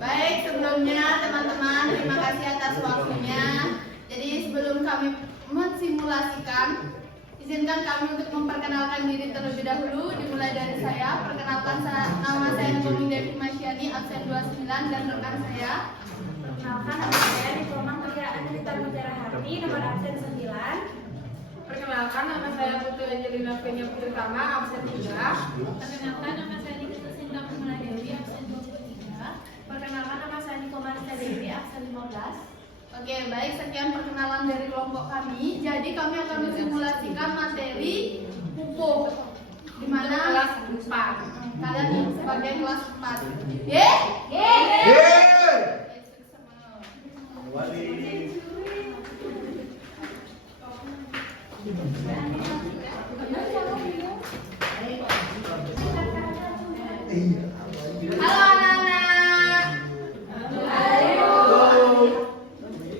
Baik, sebelumnya teman-teman terima kasih atas waktunya. Jadi sebelum kami mensimulasikan, izinkan kami untuk memperkenalkan diri terlebih dahulu. Dimulai dari saya. Perkenalkan, nama saya Nurul Devi Masyani, absen 29, dan rekan saya. Perkenalkan, nama saya Diploma Perkiraan Anita Mutiara Hati, nomor absen 9. Perkenalkan, nama saya Putri Angelina Venia Putritama, absen 3. Perkenalkan, nama saya Nikita Sinta Pemula Dewi, absen 23. Perkenalkan, nama saya Niko Marisa Dewi, absen 15. Oke, baik, sekian perkenalan dari kelompok kami. Jadi kami akan mensimulasikan materi pupuk, di mana Kelas 4. kalian sebagai kelas 4. Ye? Halo anak-anak.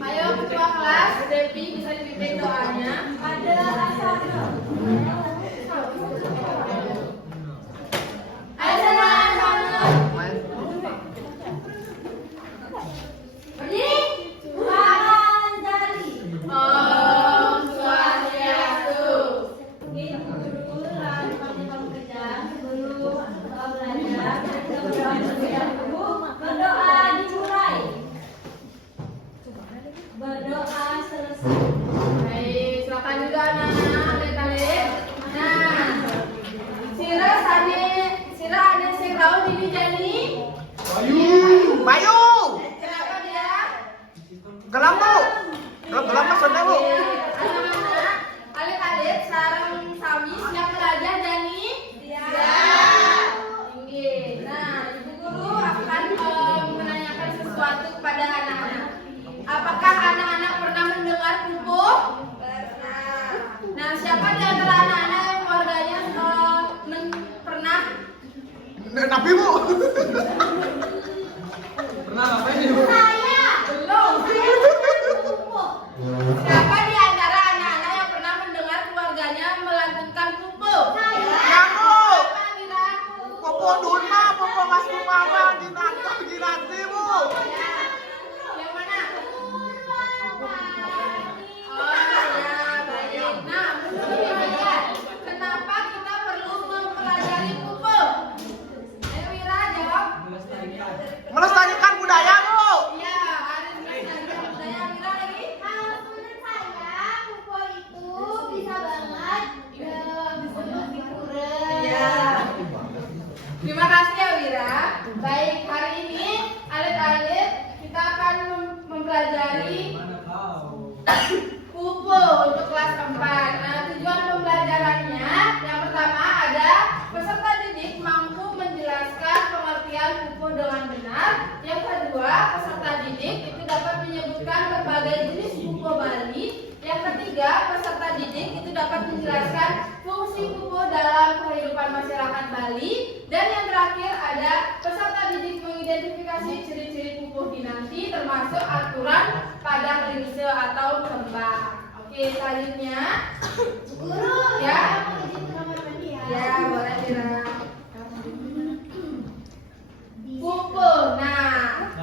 Ayo ketua kelas, Devi bisa dipimpin doanya. Ada asal. ayo sama-sama. Berdiri. Tuhan dari. Om Swastiastu. Guru lalu kamu kerja sebelum belajar kita berdoa dimulai. Berdoa selesai. Baik, silakan juga anak-anak, adik-adik. Nah, sira ada sing raun ini jadi. Bayu, Kenapa dia? gelam bu, gelam maksudnya bu. Anak-anak, adik-adik sarang sami siap belajar Dani? Inggih. Nah, Ibu Guru akan menanyakan sesuatu kepada anak-anak. Apakah anak-anak pernah mendengar pupuk? Pernah. Nah, siapa di antara anak-anak yang keluarganya pernah? Nabi bu. Pernah ngapain bu? Saya. Belum. Pupuk. Siapa di antara anak-anak yang pernah mendengar keluarganya melantunkan pupuk? Kamu. Siapa bilang? Popo Duna, popo Mas Mama di nanti bu. Yang mana? Oh ya, baik. Nah, menurut kalian, kenapa kita perlu mempelajari pupuk? Ayo Wira jawab. Melestarikan budaya bu. Iya, harus melestarikan budaya. Wira lagi? Kalau menurut saya pupuk itu bisa banget disebut hiburan. Iya. Terima kasih ya Wira. Baik, hari ini alit-alit kita akan mempelajari pupuk untuk kelas 4. Nah, tujuan pembelajarannya yang pertama ada peserta didik mampu menjelaskan pengertian pupuk dengan benar. Yang kedua, peserta didik itu dapat menyebutkan berbagai jenis pupuk Bali. Yang ketiga, peserta didik itu dapat menjelaskan fungsi pupuk dalam kehidupan masyarakat Bali. Dan yang terakhir ada peserta didik mengidentifikasi ciri-ciri pupuk dinanti termasuk aturan padang rinse atau kembang. Oke, selanjutnya Guru, ya. mau izin ke kamar mandi ya. Ya, boleh Dira. Pupuk. Nah,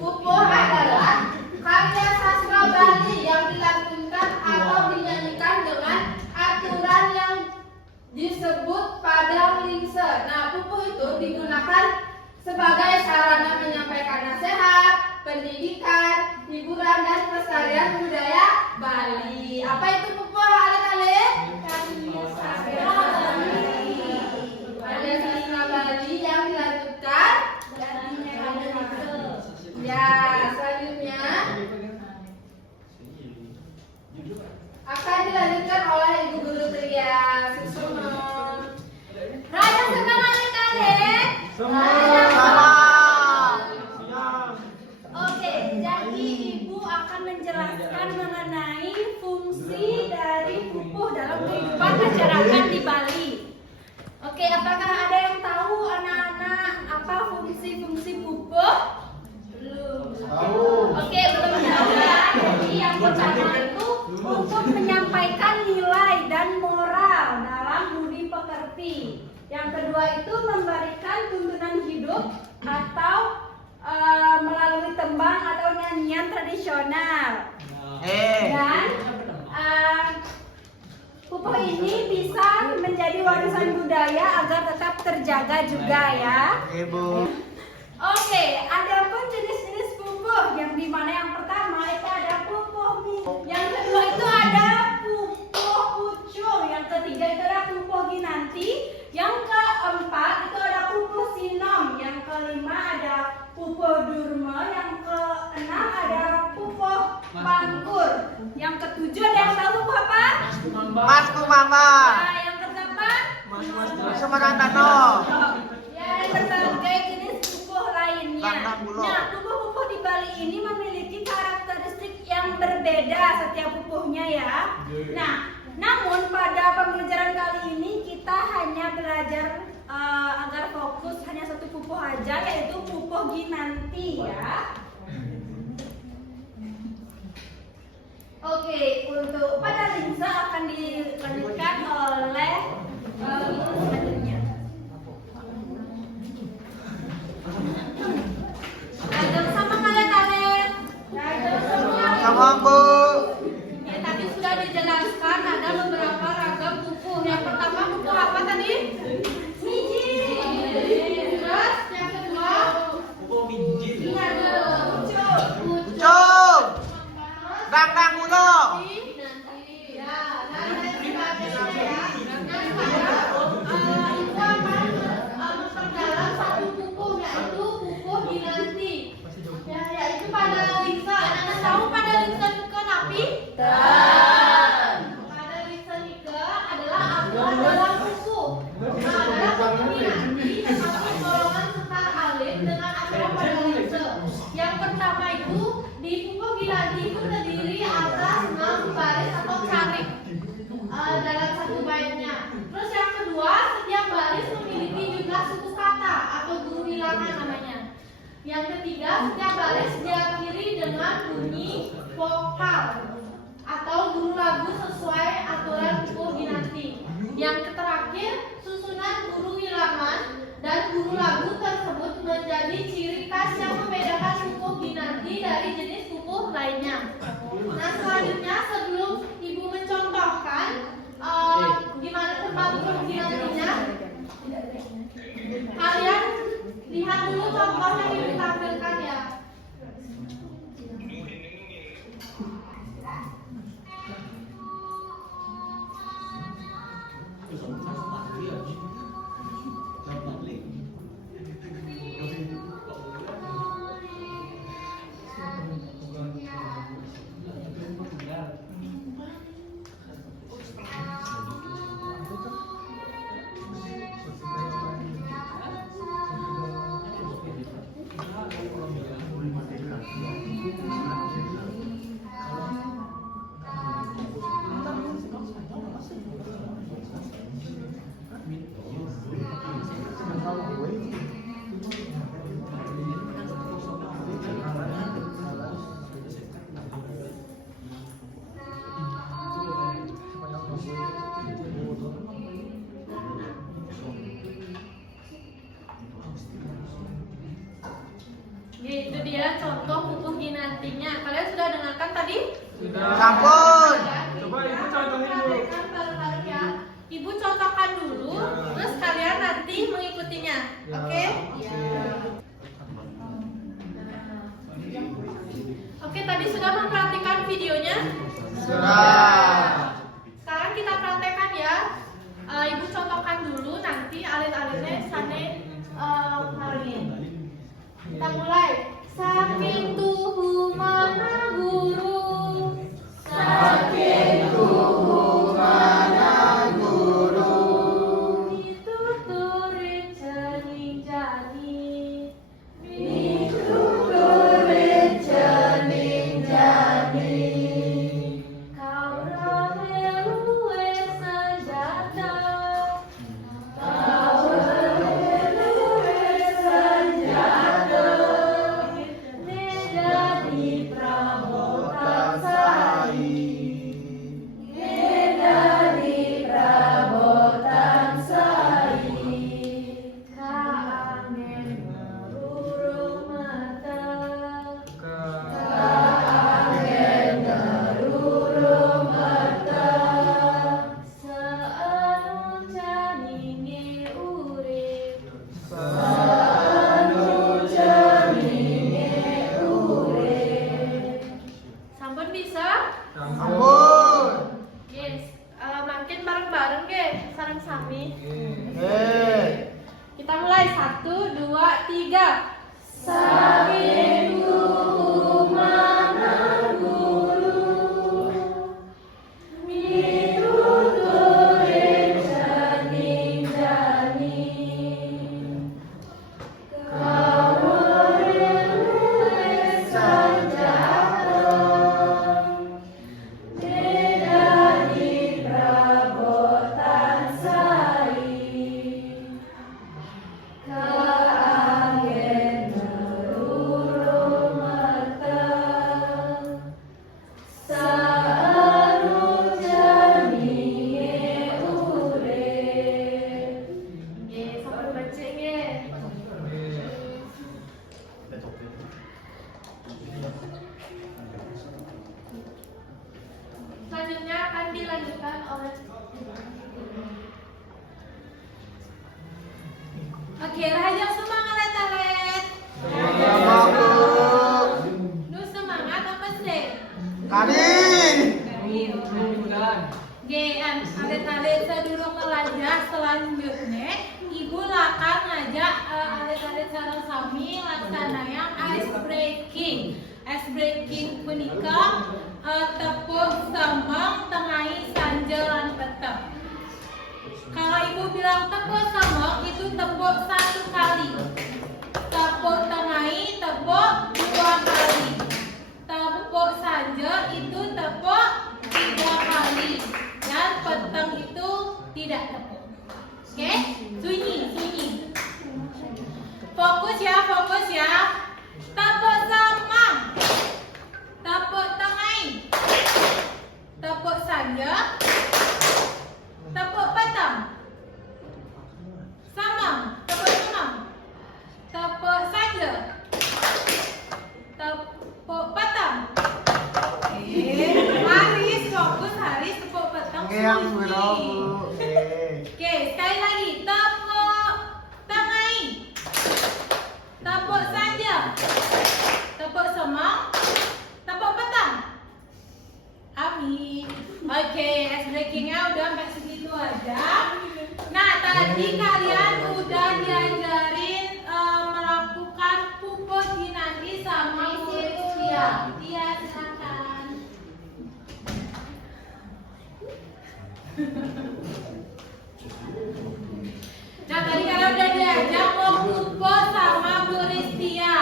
pupuk adalah karya sastra Bali yang dilantunkan atau dinyanyikan dengan aturan yang disebut padang ringse. Nah, pupuk itu digunakan sebagai sarana menyampaikan nasihat, pendidikan, hiburan, dan pelestarian budaya Bali. Apa itu pupuk, alit-alit? Ada sastra Bali yang dilantunkan. Ya, selanjutnya akan dilanjutkan oleh Ibu Guru Tria Susuno. Raja senang adik-adik. Oke, jadi Ibu akan menjelaskan mengenai fungsi dari pupuk dalam kehidupan masyarakat di Bali. Oke, apakah ada yang tahu anak-anak apa fungsi-fungsi pupuk? Belum. Oke, belum tahu ya. Jadi yang pertama itu untuk menyampaikan nilai dan moral dalam budi pekerti. Yang kedua itu memberikan tuntunan hidup atau ini bisa menjadi warisan budaya agar tetap terjaga juga ya. Ibu. Oke, ada pun jenis-jenis pupuk yang dimana yang pertama itu ada pupuk mie, yang kedua itu ada pupuk pucung, yang ketiga itu ada pupuk ginanti, yang keempat itu ada pupuk sinom, yang kelima ada pupuk durma, yang keenam ada pupuk pangkur, yang ketujuh ada yang tahu pupuk apa? Masku mama. Nah, yang kedelapan Semarang Dano. ya, ada berbagai jenis pupuk lainnya. Tanah bulog. Nah, pupuk-pupuk di Bali ini memiliki karakteristik yang berbeda setiap pupuknya ya. Nah, namun pada pembelajaran kali ini kita hanya belajar agar fokus hanya satu pupuk aja, yaitu pupuk ginanti ya. Oke, untuk pada linsa akan dilanjutkan oleh selanjutnya. Belajar sama kalian Alen. Belajar semua. Sama Bu. Ya, tadi sudah dijelaskan ada beberapa ragam pupuk. Yang pertama pupuk apa tadi? Biji. Terus yang kedua ini ada pucuk. Pucung. Dang mulu. Ya, nah dari sebagainya ya. Nah, sekarang ibu akan memperdalam satu pupuk, yaitu pupuk ginanti. Ya, yaitu pada lingsa. Anak-anak tahu pada lingsa kenapi? Pada lingsa nika adalah aturan dalam buku. Nah, adalah pupuk ginanti tetapi golongan setar alif dengan aturan pada lingsa. Yang pertama itu di pupuk ginanti itu terdiri atas 6 baris atau carik dalam satu baitnya. Terus yang kedua, setiap baris memiliki jumlah suku kata atau guru bilangan namanya. Yang ketiga, setiap baris diakhiri dengan bunyi vokal atau guru lagu sesuai aturan pupuk ginanti. Yang terakhir, susunan guru wilangan dan guru lagu tersebut menjadi ciri khas yang membedakan pupuk ginanti dari jenis pupuk lainnya. Nah, selanjutnya sebelum ibu mencontohkan gimana tempat pupuk ginantinya, kalian lihat dulu contoh yang ibu tampilkan ya. Itu dia contoh pupuk ginantinya. Kalian sudah dengarkan tadi? Sampun. Coba ibu contohin dulu. Bareng-bareng ya. Ibu contohkan dulu, terus kalian nanti mengikutinya. Oke? Oke, tadi sudah memperhatikan videonya? Sudah. Sekarang kita praktekkan ya. Ibu contohkan dulu, nanti alit-alitnya sane hari. Kita mulai. Saking tuhu mana guru, saking tuhu mana guru, dituturin cening jani, dituturin cening jani, kau Selanjutnya akan dilanjutkan oleh Oke, Raja semangat talet. Sama Bu. Nu semangat apa sih? Tadi. Gian, adet-adet sadurung ngelajar selanjutnya Ibu akan ngajak adet-adet sareng sami laksanaya ice breaking. Ice breaking punika tepuk semang tengahi sanjelan petep. Kalau ibu bilang tepuk semang itu tepuk 1 kali. Tepuk tengahi tepuk 2 kali. Tepuk sanjel itu tepuk 3 kali. Dan peteng itu tidak tepuk. Oke? Sunyi. Fokus ya. Tepuk semang. Tepuk tengahi. Tepuk sanjel. Tepuk petang. Samang. Tepuk sanjel. Tepuk petang. Haris, fokus Haris. Tepuk petang. Oke, yang Bu. Oke, sekali lagi. Tepuk tengahi. Tepuk sanjel. Tepuk semang. Tepuk petang. Amin. Oke, ice breakingnya udah sampai segitu aja. Nah, tadi kalian udah diajarin melakukan pupus dinanti sama Bu Rizkia. Tia, silakan. Nah, tadi kalian udah diajak mau pupus sama Bu Rizkia.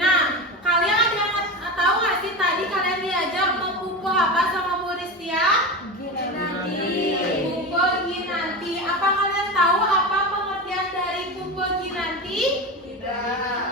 Nah, kalian ada yang tahu nggak sih tadi kalian diajak mau pupus apa sama Bu Rizkia? Pupus ginanti. Apa kalian tahu apa pengertian dari pupus ginanti? Tidak.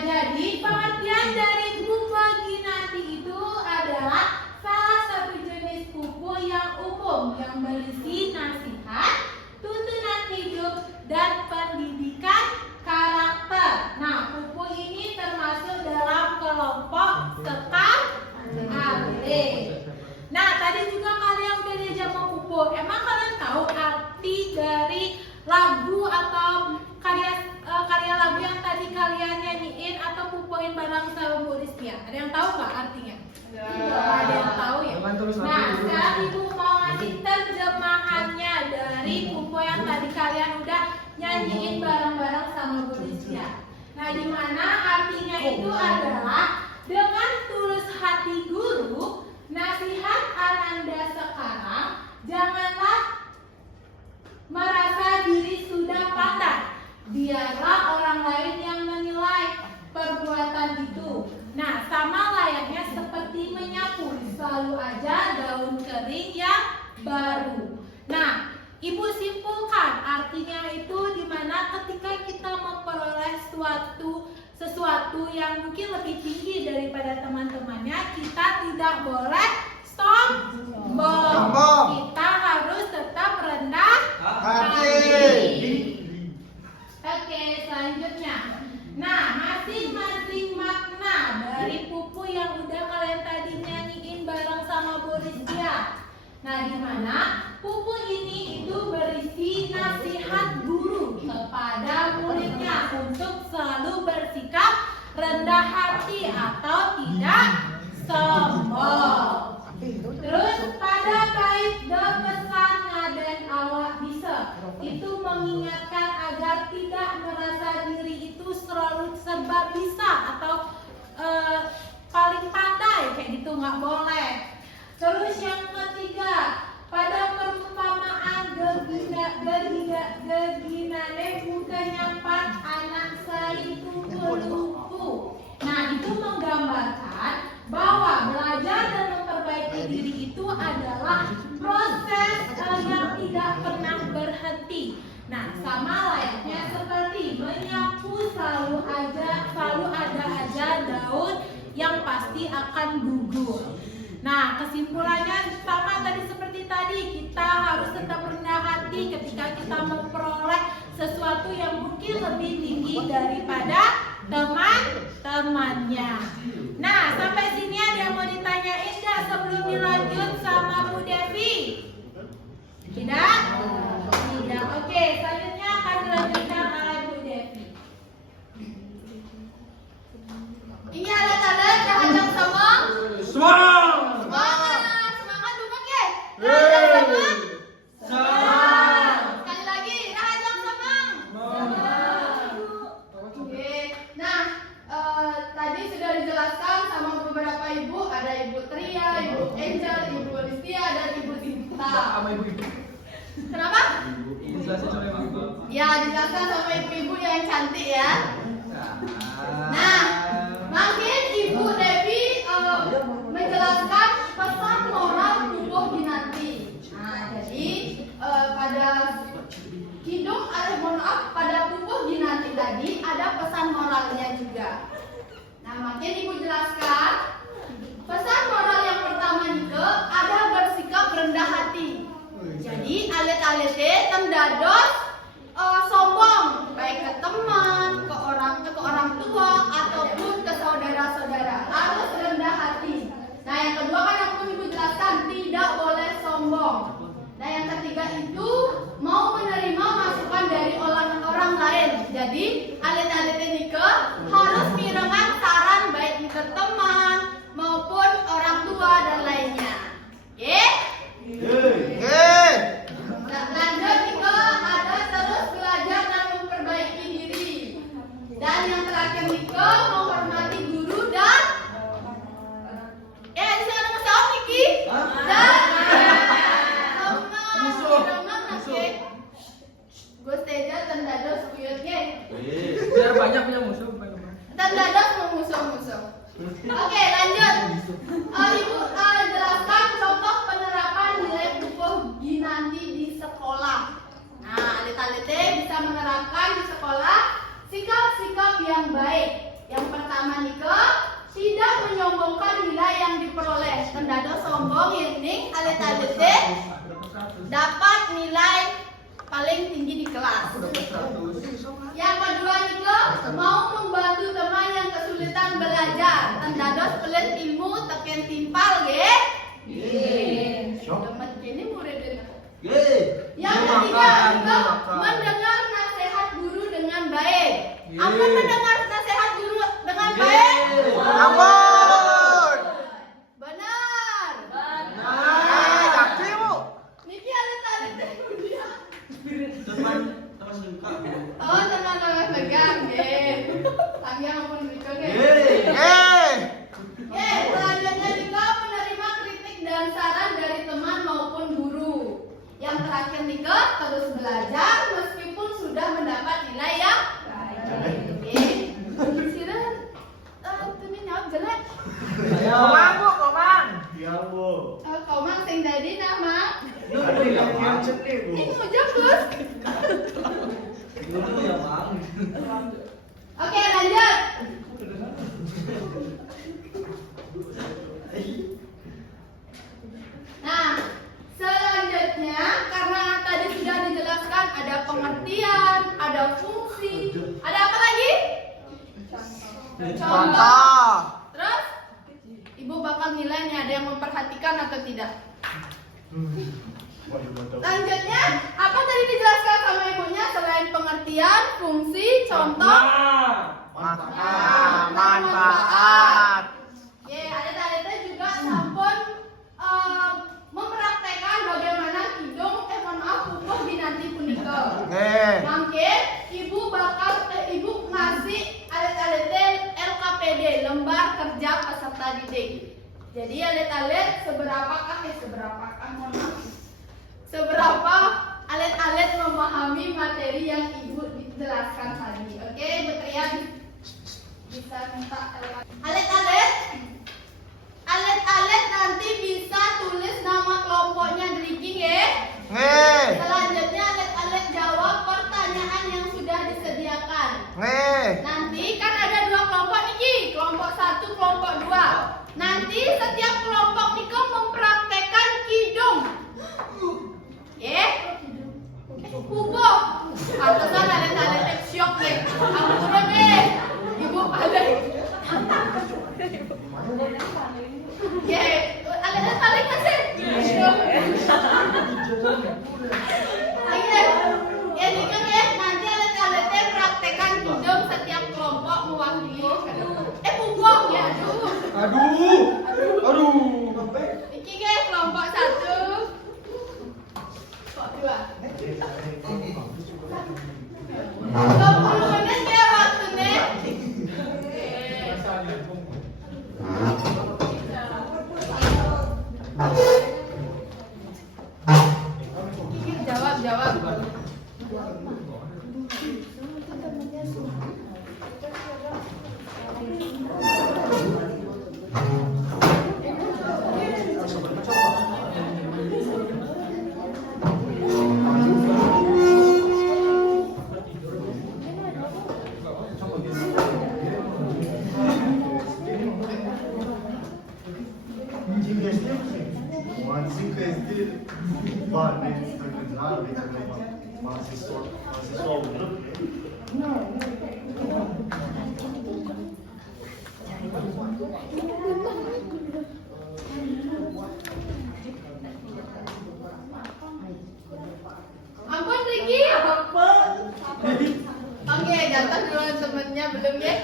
Jadi pengertian dari pupus ginanti itu adalah salah satu jenis pupuk yang umum yang berisi nasihat, tuntunan hidup, dan pendidikan karakter. Nah, pupuk ini termasuk dalam kelompok sekar AB. Nah, tadi juga kalian udah diajak mau pupuk. Emang kalian tahu arti dari lagu atau karya lagu yang tadi kalian nyanyiin atau pupuin bareng sama Bu Rizkia? Ada yang tahu nggak artinya? Ada yang tahu ya? Nah, sekarang ibu mau ngasih terjemahannya dari pupuk yang tadi kalian udah nyanyiin bareng-bareng sama Bu Rizkia. Nah, di mana artinya itu adalah dengan tulus hati guru, nasihat Ananda sekarang, janganlah merasa diri sudah pandai. Biarlah orang lain yang menilai perbuatan itu. Nah, sama layaknya seperti menyapu, selalu aja daun kering yang baru. Nah, ibu simpulkan artinya itu dimana ketika kita memperoleh sesuatu yang mungkin lebih tinggi daripada teman-temannya, kita tidak boleh sombong. Kita harus tetap rendah hati. Oke, selanjutnya. Nah, masing-masing makna dari pupuk yang udah kalian tadi nyanyiin bareng sama Bu Rizkia. Nah, di mana pupuk ini itu berisi nasihat guru kepada muridnya untuk selalu bersikap rendah hati atau tidak sombong. Terus pada bait pesan ngaden awak bisa itu mengingatkan agar tidak merasa diri itu selalu serba bisa atau paling pandai kayak gitu, nggak boleh. Terus yang ketiga, pada perumpamaan geginane bukan nyampat anak saya itu pelumpuh. Nah, itu menggambarkan bahwa belajar dan memperbaiki diri itu adalah proses yang tidak pernah berhenti. Nah, sama layaknya seperti menyapu, selalu ada aja daun yang pasti akan gugur. Nah, kesimpulannya sama tadi seperti tadi, kita harus tetap rendah hati ketika kita memperoleh sesuatu yang mungkin lebih tinggi daripada teman-temannya. Nah, sampai sini ada yang mau ditanyain nggak sebelum dilanjut sama Bu Devi? Tidak? Tidak. Oke, selanjutnya akan dilanjutkan oleh Bu Devi. Ini alat-alat terhadap sombong. Semangat. Semangat, semangat bukan ke? Terhadap sombong. Semangat. Sekali lagi, terhadap sombong. Oke. Nah, tadi sudah dijelaskan sama beberapa ibu, ada Ibu Tria, Ibu Angel, Ibu Listia, dan Ibu Sinta. Kenapa? Ya, dijelaskan sama ibu-ibu yang cantik ya. Nah, makin Ibu Devi menjelaskan pesan moral tubuh dinanti. Nah, jadi pada pada tubuh dinanti tadi ada pesan moralnya juga. Nah, makin Ibu jelaskan pesan moral yang pertama itu ada bersikap rendah hati. Jadi alit-alite tendados sombong baik ke teman, ke orang tua ataupun ke saudara-saudara. Harus rendah hati. Nah, yang kedua kan aku Ibu jelaskan tidak boleh sombong. Nah, yang ketiga itu mau menerima masukan dari orang lain. Jadi alit-alite nike harus mirengan saran baik ke teman maupun orang tua dan lainnya. Oke? Lanjut Niko, ada terus belajar dan memperbaiki diri. Dan yang terakhir Niko, menghormati guru dan di sini ada masalah Niki. Dan teman oke. Gus Teja tendados kuyutnya. Biar banyak punya musuh. Tendados memusuh-musuh. Oke, lanjut. Ibu jelaskan contoh penerapan nilai tubuh ginanti di sekolah. Nah, alit-alite bisa menerapkan di sekolah sikap-sikap yang baik. Yang pertama Niko, tidak menyombongkan nilai yang diperoleh. Tendados sombong yening alit-alite dapat nilai paling tinggi di kelas. Yang kedua Niko, mau membantu teman yang kesulitan belajar. Tendados pelit ilmu teken timpal ge. Teman ini muridnya. Yang ketiga Niko, mendengar nasihat guru dengan baik. Apa mendengar nasihat guru dengan baik? Ampun. Benar. Tapi Bu. Niki alit-alite dia. Teman suka. Oh, teman-teman pegang, Tapi yang pun Niko, selanjutnya Niko menerima kritik dan saran dari teman maupun guru. Yang terakhir Niko terus belajar meskipun sudah mendapat nilai yang baik. Sira, ini jawab jelek. Komang Bu, komang. Komang sing tadi nama. Ini mau Gus. Oke, lanjut. Nah, selanjutnya karena tadi sudah dijelaskan ada pengertian, ada fungsi, ada apa lagi? Contoh. Terus, Ibu bakal nilai nih ada yang memperhatikan atau tidak? Lanjutnya, apa tadi dijelaskan sama ibunya selain pengertian, fungsi, contoh? Manfaat. Ada juga sampun mempraktekkan bagaimana pupuh dinanti punika. Mungkin ibu ngasih alit-alit LKPD, lembar kerja peserta didik. Jadi alit-alit seberapa alit-alit memahami materi yang ibu jelaskan tadi. Oke, Bu Tria bisa minta alit-alit nanti bisa tulis nama kelompoknya drinking ya. Selanjutnya alit-alit jawab pertanyaan yang sudah disediakan. Nanti kan ada 2 kelompok nih, kelompok 1, kelompok 2. Nanti setiap kelompok Niko Pupuh. Pantesan ada syok deh. Ampun deh. Ibu ada. Ya, ada paling masih. Ayo, ya nikah ya. Nanti alet-aletnya praktekan hidung setiap kelompok mewakili. Pupuh ya, Aduh. Iki guys, kelompok 1. Kok 2? 20 menit ya waktunya. Kiki jawab. Ampun Riki. Oke, jatuh duluan temennya belum ya?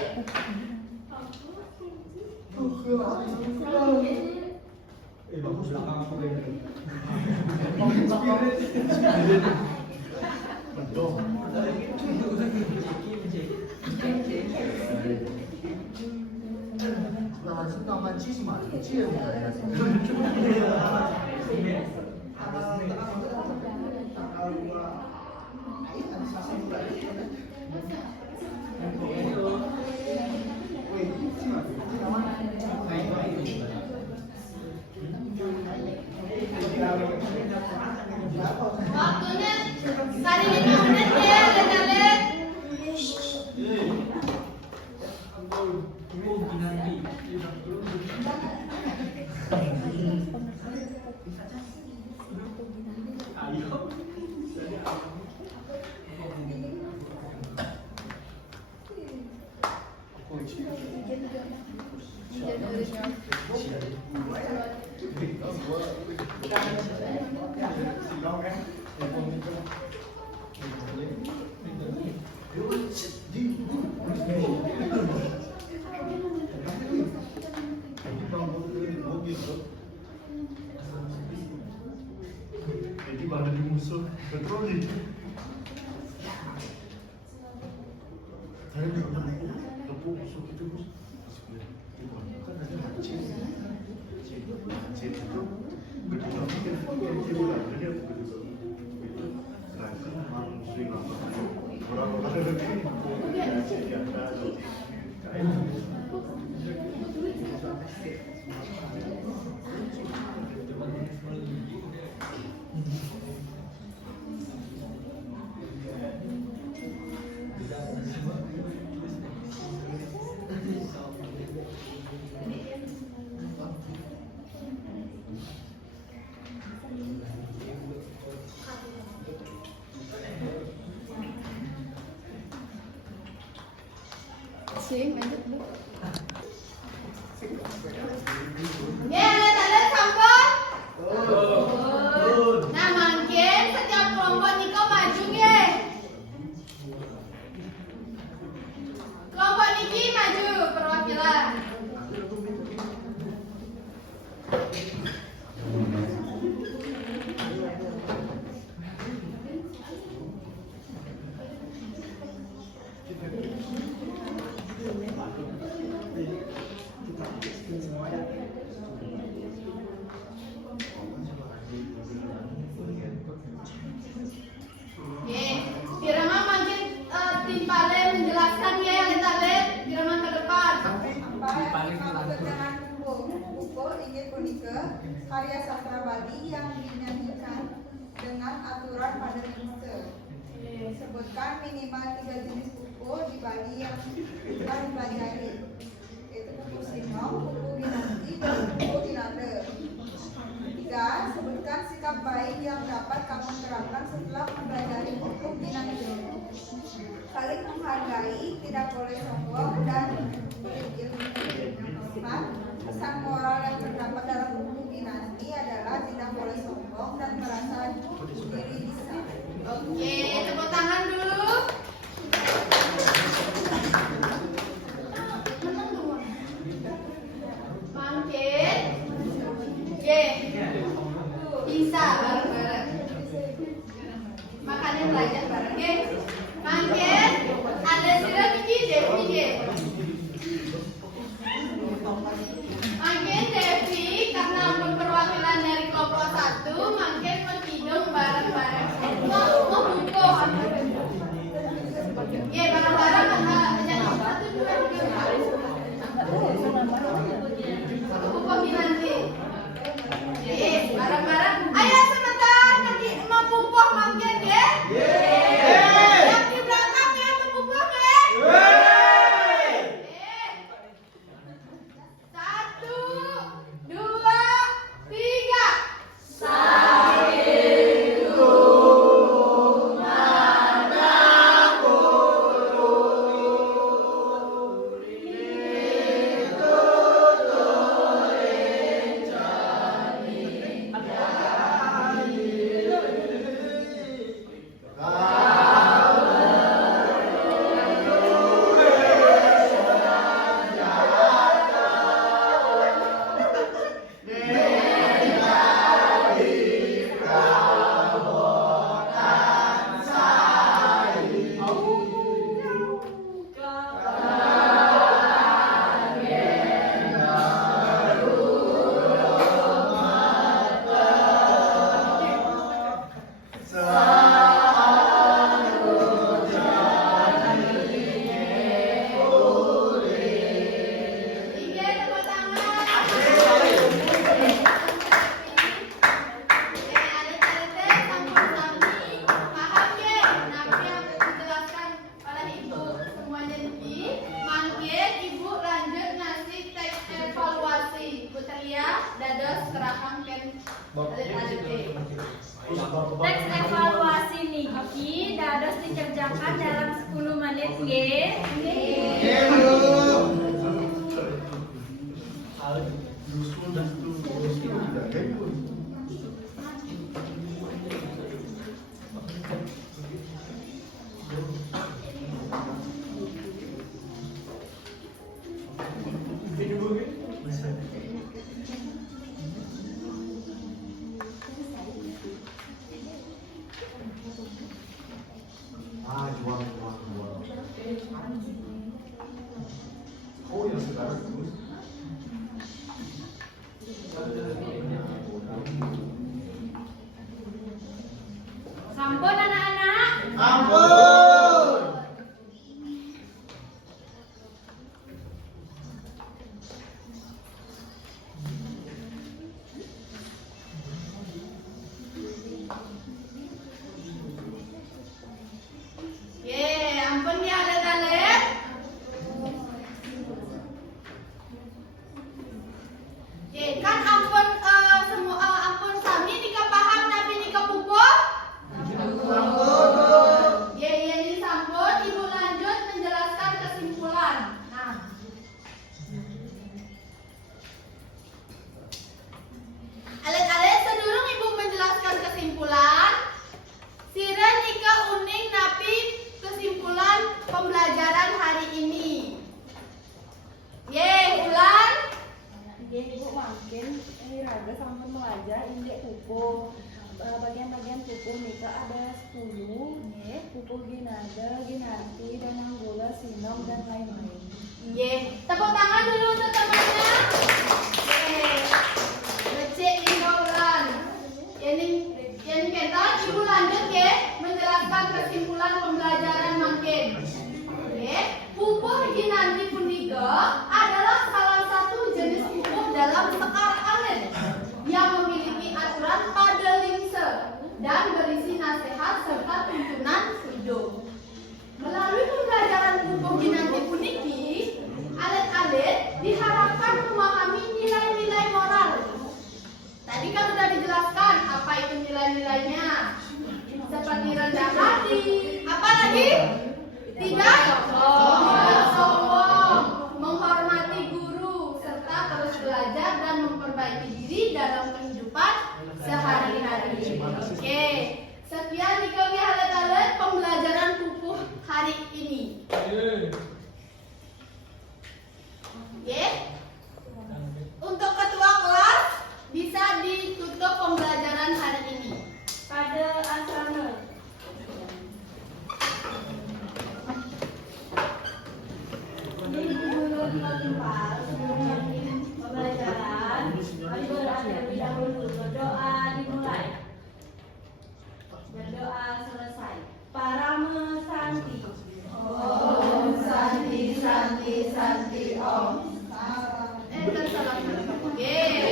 Waktunya kali 5 menit ya, alet-alet. Jadi pada di musuh petroli. Saya nggak pernah tepuk musuh itu bos. Kan ada macet. Macet itu betul betul dia betul. Rangka manusia lama. Orang-orang lagi macet yang ada. Ya, alet-alet sampun. Nah, mungkin setiap kelompok Niko maju ya. Kelompok Niki maju perwakilan. Birama makin timpale menjelaskan ya alet-alet. Birama ke depan. Pukul ingin punika karya sastra Bali yang dinyanyikan dengan aturan pada rimse. Sebutkan minimal 3 jenis buku di Bali yang kita pelajari, yaitu buku Sinong, buku Ginanti, dan buku Ginande. 3. Sebutkan sikap baik yang dapat kamu terapkan setelah mempelajari buku banggai, tidak boleh sombong dan pesan moral yang terdapat dalam buku Kinanti adalah tidak boleh sombong dan merasa diri bisa. Oke, tepuk tangan dulu. Mangkin. Ye. Bisa bareng-bareng. Makanya belajar bareng, ye. Mangkin. Ada sirah biji Devi, ye. Mangkin Devi karena perwakilan dari kelompok 1, mangkin menghidung bareng-bareng. Membuka. Ye, bareng-bareng jangan 1, 2, 3. Buku Kinanti. Ye, bareng-bareng. Ayo sebentar nanti membuka mangkin, ye. Yang di belakang ya membuka, ye. 1, 2, 3. Teks evaluasi niki dados dikerjakan dalam 10 menit nggih. Oh yang sekarang terus. Sampun anak-anak. Ampun. Ye, ampun ya alit-alit. Ye, kan ampun semua ampun sami nika paham nabi nika pupuk. Ye, ini sampun ibu lanjut menjelaskan kesimpulan. Nah. Alit-alit sedurung ibu menjelaskan kesimpulan, sira nika uning napi kesimpulan pembelajaran hari ini. Ye, ulang. Nggih Ibu, mungkin Raga sampun mengajar indek pupuh. Bagian-bagian pupuh nika ada 10, pupuh ginada, ginanti, dan anggula, sinom, dan lain-lain. Ye, tepuk tangan dulu untuk temannya. Ye, becek lima bulan. Yang kita ibu lanjut ye menjelaskan kesimpulan pembelajaran makin. Ye, pupuh ginanti punika adalah salah satu jenis pupuh dalam sekar alit yang memiliki aturan pada lingse dan berisi nasihat serta tuntunan hidup. Melalui pembelajaran pupuh ginanti puniki, alit-alit diharapkan Santi Om. Salam. Kan salam. Oke.